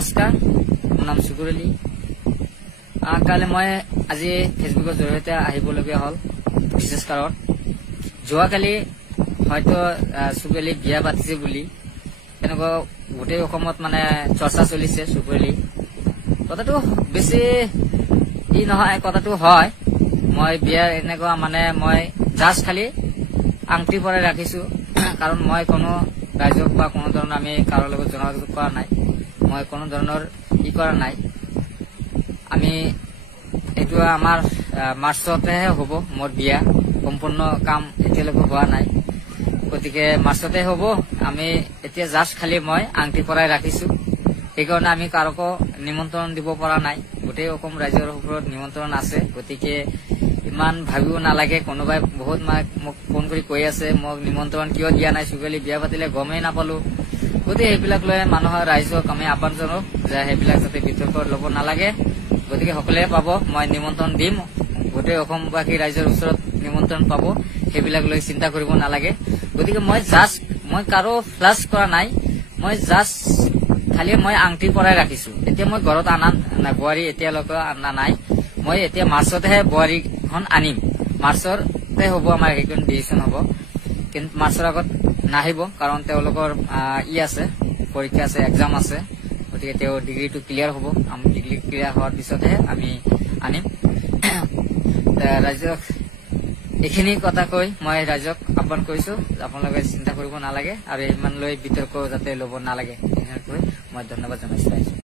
নমস্কাৰ, মোৰ নাম চুকুৰ আলী। কালি মই আজি ফেচবুকৰ জৰিয়তে আহিবলগীয়া হ'ল বিশেষ কাৰণ। যোৱাকালি হয়তো চুকুৰ আলী বিয়া পাতিছে বুলি এনেকুৱা গোটেই অসমত মানে চৰ্চা চলিছে। চুকুৰ আলী কথাটো বেছি নহয়, কথাটো হয়। মই বিয়া এনেকুৱা মানে মই জাষ্ট খালি আংটি পৰাই ৰাখিছো, কাৰণ মই কোনো ৰাইজক বা কোনো ধৰণৰ আমি কাৰো লগত যোগাযোগ কৰা নাই, মই কোনো ধৰণৰ কৰা নাই। আমি এইটো আমাৰ মাৰ্চতেহে হ'ব মোৰ বিয়া, সম্পূৰ্ণ কাম এতিয়ালৈকে হোৱা নাই, গতিকে মাৰ্চতে হ'ব। আমি এতিয়া জাষ্ট খালি মই আংটি পৰাই ৰাখিছো, সেইকাৰণে আমি কাৰোকো নিমন্ত্ৰণ দিব পৰা নাই। গোটেই অসম ৰাইজৰ ওপৰত নিমন্ত্ৰণ আছে, গতিকে ইমান ভাবিব নালাগে। কোনোবাই বহুত মোক ফোন কৰি কৈ আছে মোক নিমন্ত্ৰণ কিয় দিয়া নাই, চুকুৰ আলী বিয়া পাতিলে গমেই নাপালো। গতিকে সেইবিলাক লৈ মানুহৰ ৰাইজক আমি আহ্বান জনাও যে সেইবিলাক যাতে বিতৰ্ক লব নালাগে। গতিকে সকলোৱে পাব, মই নিমন্ত্ৰণ দিম, গোটেই অসমবাসী ৰাইজৰ ওচৰত নিমন্ত্ৰণ পাব, সেইবিলাক লৈ চিন্তা কৰিব নালাগে। গতিকে মই কাৰো ফ্লাছ কৰা নাই, মই জাষ্ট খালি মই আংটি পৰাই ৰাখিছো। এতিয়া মই ঘৰত বোৱাৰী এতিয়ালৈকে অনা নাই, মই এতিয়া মাৰ্চতেহে বোৱাৰীখন আনিম। মাৰ্চতে হ'ব আমাৰ সেইখন ডিচিশ্যন হ'ব, কিন্তু মাৰ্চৰ আগত নাহিব, কাৰণ তেওঁলোকৰ আছে পৰীক্ষা আছে, এক্সাম আছে। গতিকে তেওঁ ডিগ্ৰীটো ক্লিয়াৰ হ'ব, আমি ডিগ্ৰী ক্লিয়াৰ হোৱাৰ পিছতহে আমি আনিম। ৰাইজক এইখিনি কথা কৈ মই ৰাইজক আহ্বান কৰিছো, আপোনালোকে চিন্তা কৰিব নালাগে আৰু ইমান লৈ বিতৰ্ক যাতে লব নালাগে, কৈ মই ধন্যবাদ জনাইছো।